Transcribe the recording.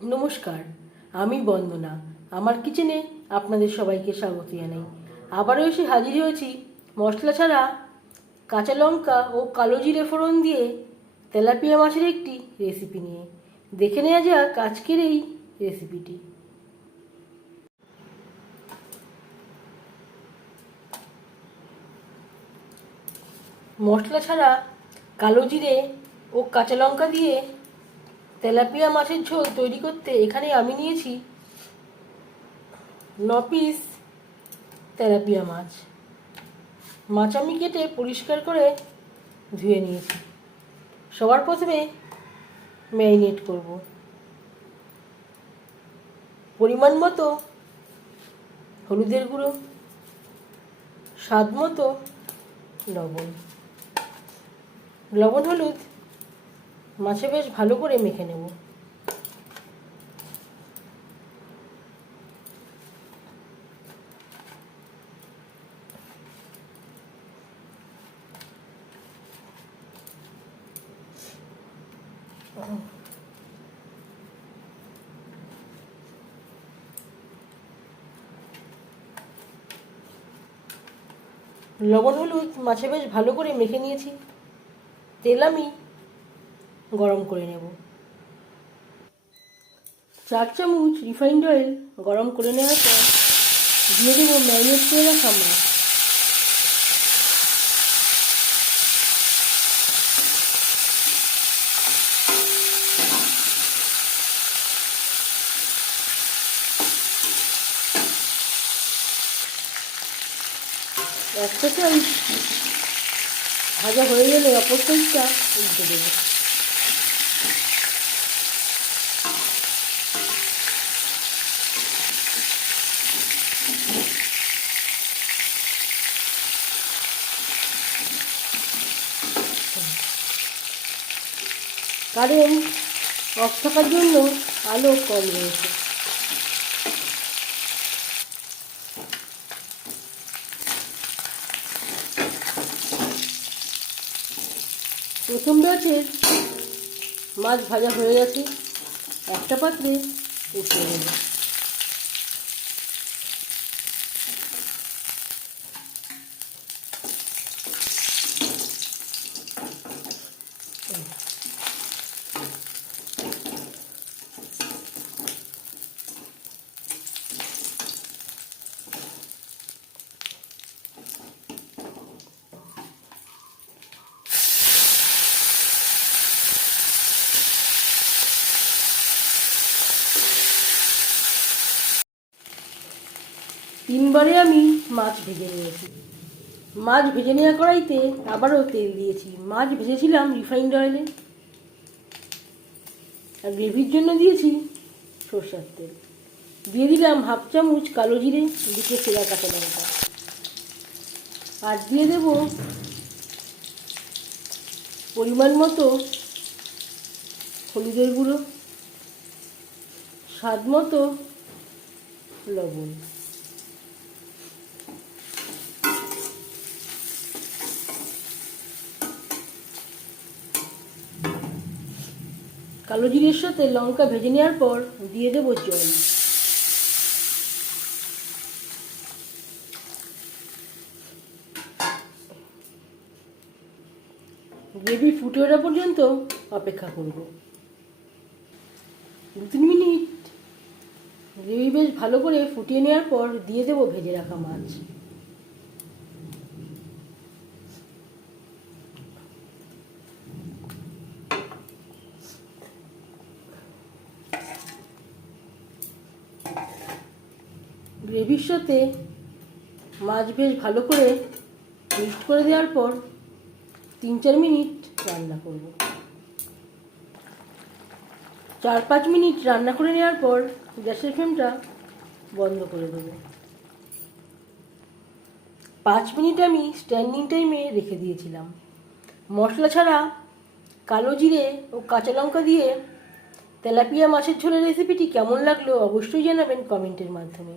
নমস্কার, আমি বন্দনা। আমার কিচেনে আপনাদের সবাইকে স্বাগত জানাই। আবারও এসে হাজির হয়েছি। মশলা ছাড়া কাঁচা লঙ্কা ও কালো জিরে ফোড়ন দিয়ে তেলাপিয়া মাছের একটি রেসিপি নিয়ে। দেখে নেওয়া যাক আজকের এই রেসিপিটি মশলা ছাড়া কালো জিরে ও কাঁচা লঙ্কা দিয়ে তেলাপিয়া মাছের ঝোল তৈরি করতে এখানে আমি নিয়েছি ন পিস তেলাপিয়া মাছ। মাছ আমি কেটে পরিষ্কার করে ধুয়ে নিয়েছি। সবার প্রথমে ম্যারিনেট করব। পরিমাণ মতো হলুদের গুঁড়ো, স্বাদ মতো লবণ। লবণ, হলুদ মাছে বেশ ভালো করে মেখে নেব। লবণ হলুদ মাছে বেশ ভালো করে মেখে নিয়েছি। তেল আমি গরম করে নেব। চার চামচ রিফাইন্ড অয়েল গরম করে নেওয়ার পর দিয়ে দেবো ম্যারিনেট করে রাখা মাছ। একটা চামচ ভাজা হয়ে গেলে অপর সাইডটা উল্টে দেবো। কারেন্ট অফ থাকার জন্য আলো কম রয়েছে। প্রথম ব্যাচের মাছ ভাজা হয়ে গেছে। একটা পাত্রে উঠে নেব। তিনবারে আমি মাছ ভেজে নিয়েছি। মাছ ভেজে নেওয়া কড়াইতে আবারও তেল দিয়েছি। মাছ ভেজেছিলাম রিফাইন্ড অয়েলে। আর গ্রেভির জন্য দিয়েছি সর্ষার তেল। দিয়ে দিলাম হাফ চামচ কালো জিরে, দুটো সেরা কাঁচা লঙ্কা। আর দিয়ে দেব পরিমাণ মতো হলুদের গুঁড়ো, স্বাদ মতো লবণ। কালো জিরের সাথে লঙ্কা ভেজে নেওয়ার পর দিয়ে দেবো জল। গ্রেভি ফুটে ওঠা পর্যন্ত অপেক্ষা করব। দু তিন মিনিট। গ্রেভি বেশ ভালো করে ফুটিয়ে নেওয়ার পর দিয়ে দেবো ভেজে রাখা মাছ। গ্রেভির সাথে মাছ বেশ ভালো করে মিক্সড করে দেওয়ার পর তিন চার মিনিট রান্না করব। চার পাঁচ মিনিট রান্না করে নেওয়ার পর গ্যাসের ফ্লেমটা বন্ধ করে দেবো। পাঁচ মিনিট আমি স্ট্যান্ডিং টাইমে রেখে দিয়েছিলাম। মশলা ছাড়া কালো জিরে ও কাঁচা লঙ্কা দিয়ে তেলাপিয়া মাছের ঝোলের রেসিপিটি কেমন লাগল অবশ্যই জানাবেন কমেন্টের মাধ্যমে।